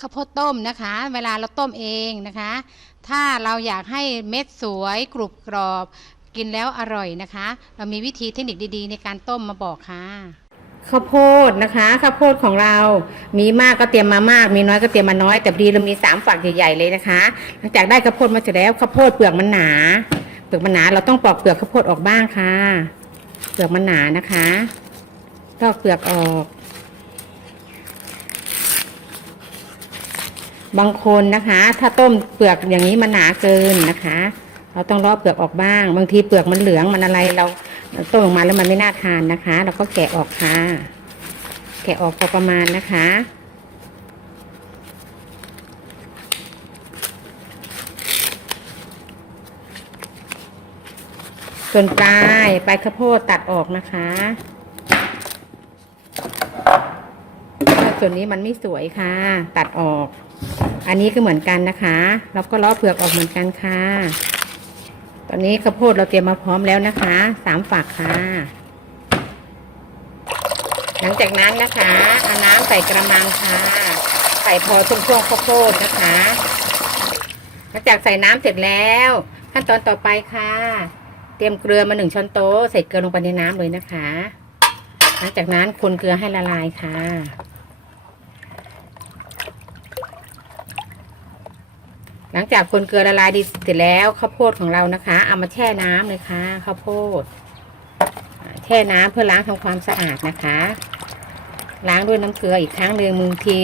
ข้าวโพดต้มนะคะ เวลาเราต้มเองนะคะ ถ้าเราอยากให้เม็ดสวยกรุบกรอบกินแล้วอร่อยนะคะ เรามีวิธีเทคนิคดีๆ ในการต้มมาบอกค่ะข้าวโพดนะคะข้าวโพดของเรามีมากก็เตรียมมามาก มีน้อยก็เตรียมมาน้อย แต่พอดีเรามีสามฝักใหญ่ๆเลยนะคะ หลังจากได้ข้าวโพดมาเสร็จแล้วข้าวโพดเปลือกมันหนา เปลือกมันหนาเราต้องปอกเปลือกข้าวโพดออกบ้างค่ะ เปลือกมันหนานะคะลอกเปลือกออก บางคนนะคะ ถ้าต้มเปลือกอย่างนี้มันหนาเกินนะคะ เราต้องลอกเปลือกออกบ้าง บางทีเปลือกมันเหลืองมันอะไรเราต้มออกมาแล้วมันไม่น่าทานนะคะ เราก็แกะออกค่ะ แกะออกพอประมาณนะคะส่วนปลายปลายข้าวโพดตัดออกนะคะส่วนนี้มันไม่สวยค่ะ ตัดออก อันนี้ก็เหมือนกันนะคะเราก็ล้อเปลือกออกเหมือนกันค่ะ ตอนนี้ข้าวโพดเราเตรียมมาพร้อมแล้วนะคะสามฝักค่ะ หลังจากนั้นนะคะเอาน้ำใส่กระมังค่ะ ใส่พอช่วงช่วงข้าวโพดนะคะ หลังจากใส่น้ำเสร็จแล้ว ขั้นตอนต่อไปค่ะ เตรียมเกลือมาหนึ่งช้อนโต๊ะใส่เกลือลงไปในน้ำเลยนะคะ หลังจากนั้นคนเกลือให้ละลายค่ะ หลังจากคนเกลือละลายดีเสร็จแล้วข้าวโพดของเรานะคะ เอามาแช่น้ำเลยค่ะข้าวโพด แช่น้ำเพื่อล้างทำความสะอาดนะคะ ล้างด้วยน้ำเกลืออีกครั้งหนึ่งบางที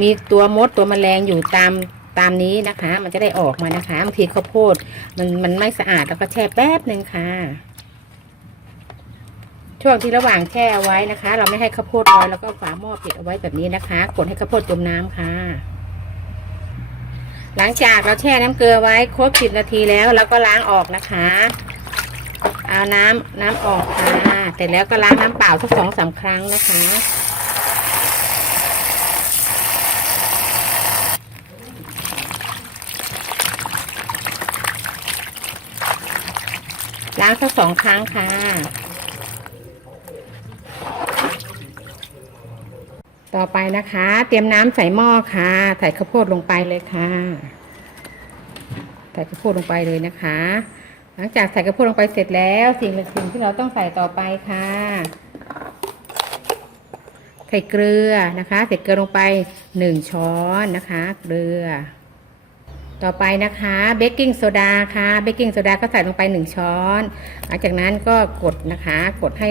มีตัวมดตัวแมลงอยู่ตามตามนี้นะคะ มันจะได้ออกมานะคะบางทีข้าวโพดมันมันไม่สะอาดแล้วก็แช่แป๊บหนึ่งค่ะ ช่วงที่ระหว่างแช่เอาไว้นะคะ เราไม่ให้ข้าวโพดลอยแล้วก็ฝาหม้อปิดเอาไว้แบบนี้นะคะ กดให้ข้าวโพดจมน้ำค่ะ หลังจากเราแช่น้ำเกลือไว้ครบสิบนาทีแล้วเราก็ล้างออกนะคะ เอาน้ำน้ำออกค่ะเสร็จแล้วก็ล้างน้ำเปล่าสักสองสามครั้งนะคะ ล้างสักสองครั้งค่ะ ต่อไปนะคะ เตรียมน้ำใส่หม้อค่ะ ใส่ข้าวโพดลงไปเลยค่ะ ใส่ข้าวโพดลงไปเลยนะคะ หลังจากใส่ข้าวโพดลงไปเสร็จแล้วสิ่งสิ่งที่เราต้องใส่ต่อไปค่ะใส่เกลือนะคะ ใส่เกลือลงไปหนึ่งช้อนนะคะ เกลือ ต่อไปนะคะเบกกิ้งโซดาค่ะเบกกิ้งโซดาก็ใส่ลงไปหนึ่งช้อนหลังจากนั้นก็กดนะคะ กดให้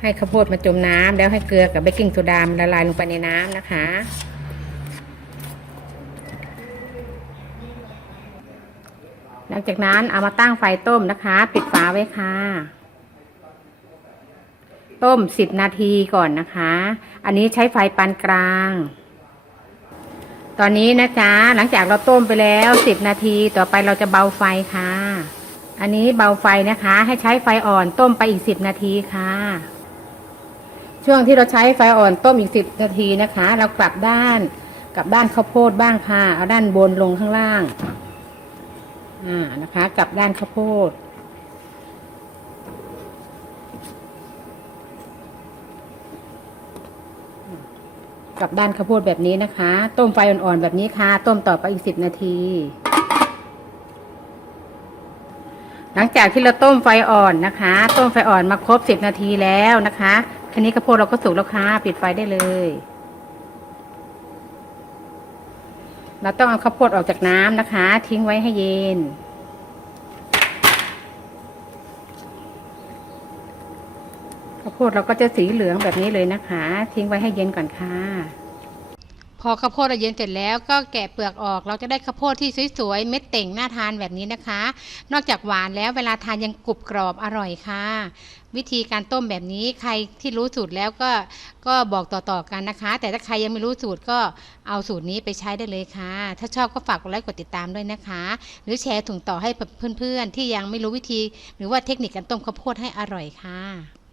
ให้ข้าวโพดมาจมน้ำแล้วให้เกลือกับเบกกิ้งโซดามันละลายลงไปในน้ำนะคะ หลังจากนั้นเอามาตั้งไฟต้มนะคะ ปิดฝาไว้ค่ะ ต้มสิบนาทีก่อนนะคะ อันนี้ใช้ไฟปานกลาง ตอนนี้นะจ๊ะหลังจากเราต้มไปแล้วสิบนาทีต่อไปเราจะเบาไฟค่ะ อันนี้เบาไฟนะคะ ให้ใช้ไฟอ่อนต้มไปอีกสิบนาทีค่ะ ช่วงที่เราใช้ไฟอ่อนต้มอีกสิบนาทีนะคะ เรากลับด้านกลับด้านข้าวโพดบ้างค่ะเอาด้านบนลงข้างล่างอ่านะคะ กลับด้านข้าวโพด กับด้านข้าวโพดแบบนี้นะคะ ต้มไฟอ่อนๆแบบนี้ค่ะ ต้มต่อไปอีกสิบนาที หลังจากที่เราต้มไฟอ่อนนะคะ ต้มไฟอ่อนมาครบสิบนาทีแล้วนะคะทีนี้ข้าวโพดเราก็สุกแล้วค่ะปิดไฟได้เลย เราต้องเอาข้าวโพดออกจากน้ำนะคะ ทิ้งไว้ให้เย็น ข้าวโพดเราก็จะสีเหลืองแบบนี้เลยนะคะ ทิ้งไว้ให้เย็นก่อนค่ะ พอข้าวโพดเราเย็นเสร็จแล้วก็แกะเปลือกออก เราจะได้ข้าวโพดที่สวยๆเม็ดเต่งน่าทานแบบนี้นะคะ นอกจากหวานแล้วเวลาทานยังกรุบกรอบอร่อยค่ะ วิธีการต้มแบบนี้ใครที่รู้สูตรแล้วก็ก็บอกต่อๆกันนะคะ แต่ถ้าใครยังไม่รู้สูตรก็เอาสูตรนี้ไปใช้ได้เลยค่ะ ถ้าชอบก็ฝากกดไลค์กดติดตามด้วยนะคะ หรือแชร์ถุงต่อให้เพื่อนๆที่ยังไม่รู้วิธี หรือว่าเทคนิคการต้มข้าวโพดให้อร่อยค่ะ